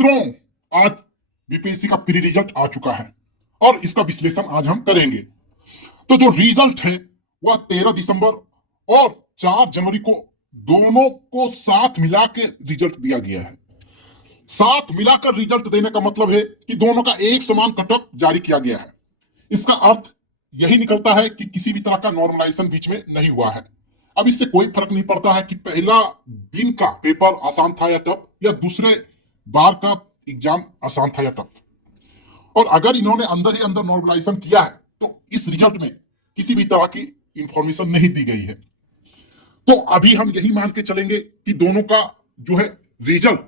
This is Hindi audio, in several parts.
मित्रों, आज बीपीएससी का प्री रिजल्ट आ चुका है और इसका विश्लेषण आज हम करेंगे। तो जो रिजल्ट है वह 13 दिसंबर और 4 जनवरी को दोनों को साथ मिला के रिजल्ट दिया गया है। साथ मिलाकर रिजल्ट देने का मतलब है कि दोनों का एक समान कट ऑफ जारी किया गया है। इसका अर्थ यही निकलता है कि किसी भी तरह का नॉर्मलाइजेशन बीच में नहीं हुआ है। अब इससे कोई फर्क नहीं पड़ता है कि पहला दिन का पेपर आसान था या टफ, या दूसरे बार का एग्जाम आसान था या टफ। और अगर इन्होंने अंदर ही अंदर नॉर्मलाइजेशन किया है तो इस रिजल्ट में किसी भी तरह की इंफॉर्मेशन नहीं दी गई है। तो अभी हम यही मान के चलेंगे कि दोनों का जो है रिजल्ट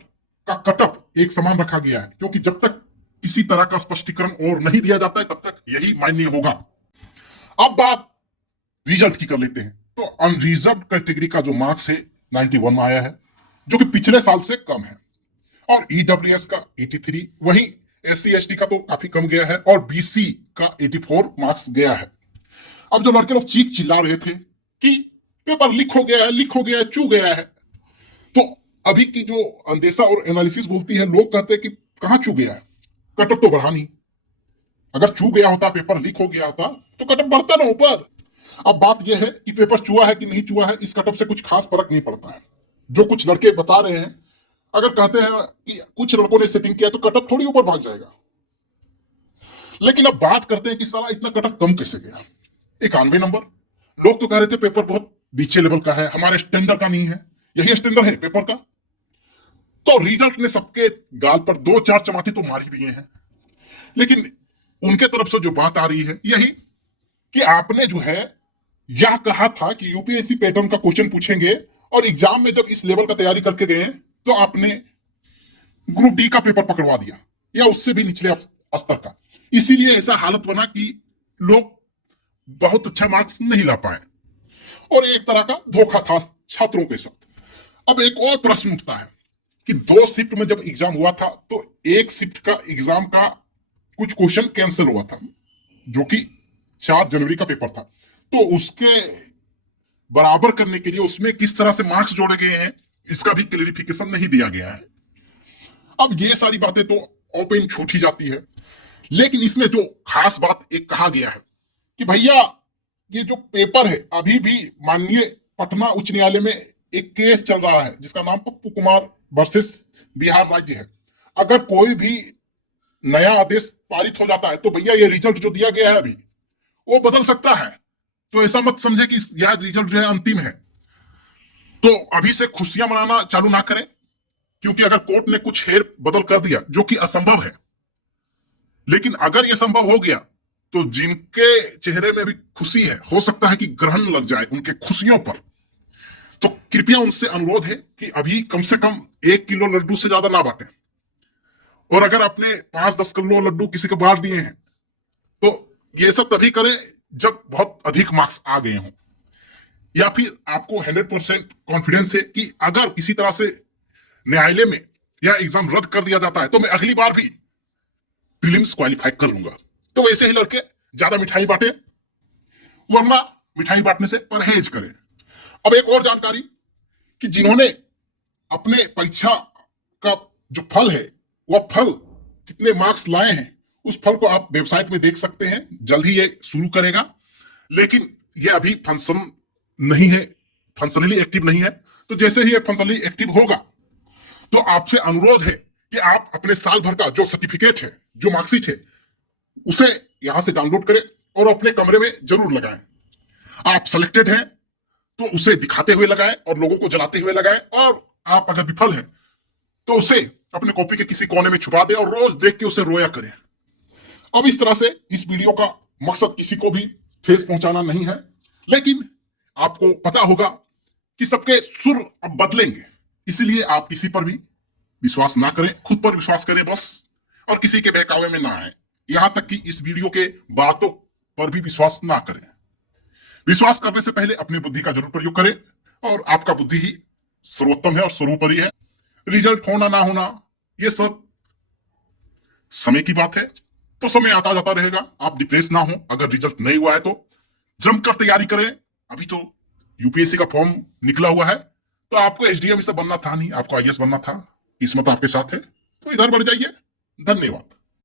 का कटअप एक समान रखा गया है, क्योंकि जब तक किसी तरह का स्पष्टीकरण और नहीं दिया जाता है तब तक यही मान्य होगा। अब बात रिजल्ट की कर लेते हैं। तो अनरिजर्व कैटेगरी का जो मार्क्स है 91 में आया है, जो कि पिछले साल से कम है, और ईडब्ल्यूएस का 83, वहीं एससी एसटी का तो काफी कम गया है, और बीसी का 84 मार्क्स गया है। अब जो लड़के लोग चीख चिल्ला रहे थे कि पेपर लीक हो गया है, लीक हो गया है, चू गया है, तो अभी की जो अंदेशा और एनालिसिस बोलती है, लोग कहते हैं कि कहां चू गया है, कटअप तो बढ़ा नहीं। अगर चू गया होता, पेपर लीक हो गया होता तो कटअप बढ़ता ना ऊपर। अब बात यह है कि पेपर चुआ है कि नहीं चुआ है, इस कटअप से कुछ खास फर्क नहीं पड़ता है। जो कुछ लड़के बता रहे हैं, अगर कहते हैं कि कुछ लड़कों ने सेटिंग किया तो कटअप थोड़ी ऊपर भाग जाएगा। लेकिन अब बात करते हैं कि साला इतना कटअप कम कैसे गया। 91 नंबर। लोग तो कह रहे थे पेपर बहुत नीचे लेवल का है, हमारे स्टैंडर्ड का नहीं है। यही स्टैंडर्ड है पेपर का। तो रिजल्ट ने सबके गाल पर 2-4 चमाटे तो मार ही दिए हैं। लेकिन उनके तरफ से जो बात आ रही है यही कि आपने जो है यह कहा था कि यूपीएससी पैटर्न का क्वेश्चन पूछेंगे, और एग्जाम में जब इस लेवल का तैयारी करके गए तो आपने ग्रुप डी का पेपर पकड़वा दिया, या उससे भी निचले स्तर का। इसीलिए ऐसा हालत बना कि लोग बहुत अच्छा मार्क्स नहीं ला पाए, और एक तरह का धोखा था छात्रों के साथ। अब एक और प्रश्न उठता है कि 2 शिफ्ट में जब एग्जाम हुआ था तो एक शिफ्ट का एग्जाम का कुछ क्वेश्चन कैंसिल हुआ था, जो कि 4 जनवरी का पेपर था। तो उसके बराबर करने के लिए उसमें किस तरह से मार्क्स जोड़े गए हैं, इसका भी क्लेरिफिकेशन नहीं दिया गया है। अब ये सारी बातें तो ओपन छूट ही जाती है। लेकिन इसमें जो खास बात एक कहा गया है कि भैया ये जो पेपर है, अभी भी माननीय पटना उच्च न्यायालय में एक केस चल रहा है जिसका नाम पप्पू कुमार वर्सेस बिहार राज्य है। अगर कोई भी नया आदेश पारित हो जाता है तो भैया ये रिजल्ट जो दिया गया है अभी वो बदल सकता है। तो ऐसा मत समझे कि यह रिजल्ट जो है अंतिम है। तो अभी से खुशियां मनाना चालू ना करें, क्योंकि अगर कोर्ट ने कुछ हेर बदल कर दिया, जो कि असंभव है, लेकिन अगर यह संभव हो गया तो जिनके चेहरे में भी खुशी है, हो सकता है कि ग्रहण लग जाए उनके खुशियों पर। तो कृपया उनसे अनुरोध है कि अभी कम से कम 1 किलो लड्डू से ज्यादा ना बांटें। और अगर आपने 5-10 किलो लड्डू किसी को बांट दिए हैं तो ये सब तभी करें जब बहुत अधिक मार्क्स आ गए हों, या फिर आपको 100% कॉन्फिडेंस है कि अगर किसी तरह से न्यायालय में यह एग्जाम रद्द कर दिया जाता है तो मैं अगली बार भी प्रीलिम्स क्वालिफाई कर लूंगा। तो वैसे ही लड़के ज्यादा मिठाई बांटे, वरना मिठाई बांटने से परहेज करें। अब एक और जानकारी कि जिन्होंने अपने परीक्षा का जो फल है, वह फल कितने मार्क्स लाए हैं, उस फल को आप वेबसाइट में देख सकते हैं। जल्द ही ये शुरू करेगा, लेकिन ये अभी फंक्शन नहीं है, फंक्शनली एक्टिव नहीं है। तो जैसे ही ये फंक्शनली एक्टिव होगा तो आपसे अनुरोध है कि आप अपने साल भर का जो सर्टिफिकेट है, जो मार्कशीट है, उसे यहां से डाउनलोड करें और अपने कमरे में जरूर लगाएं। आप सिलेक्टेड हैं तो उसे दिखाते हुए लगाएं और लोगों को जलाते हुए लगाएं, और आप अगर विफल हैं तो उसे अपने कॉपी के किसी कोने में छुपा दें और रोज देख के उसे रोया करें। अब इस तरह से इस वीडियो का मकसद किसी को भी ठेस पहुंचाना नहीं है, लेकिन आपको पता होगा कि सबके सुर अब बदलेंगे। इसीलिए आप किसी पर भी विश्वास ना करें, खुद पर विश्वास करें बस, और किसी के बहकावे में ना आए। यहां तक कि इस वीडियो के बातों पर भी विश्वास ना करें। विश्वास करने से पहले अपनी बुद्धि का जरूर प्रयोग करें, और आपका बुद्धि ही सर्वोत्तम है और सर्वोपरि है। रिजल्ट होना ना होना ये सब समय की बात है, तो समय आता जाता रहेगा। आप डिप्रेस ना हो अगर रिजल्ट नहीं हुआ है तो जमकर तैयारी करें। अभी तो यूपीएससी का फॉर्म निकला हुआ है, तो आपको एसडीएम से बनना था नहीं, आपको आईएएस बनना था। किस्मत आपके साथ है। तो इधर बढ़ जाइए। धन्यवाद।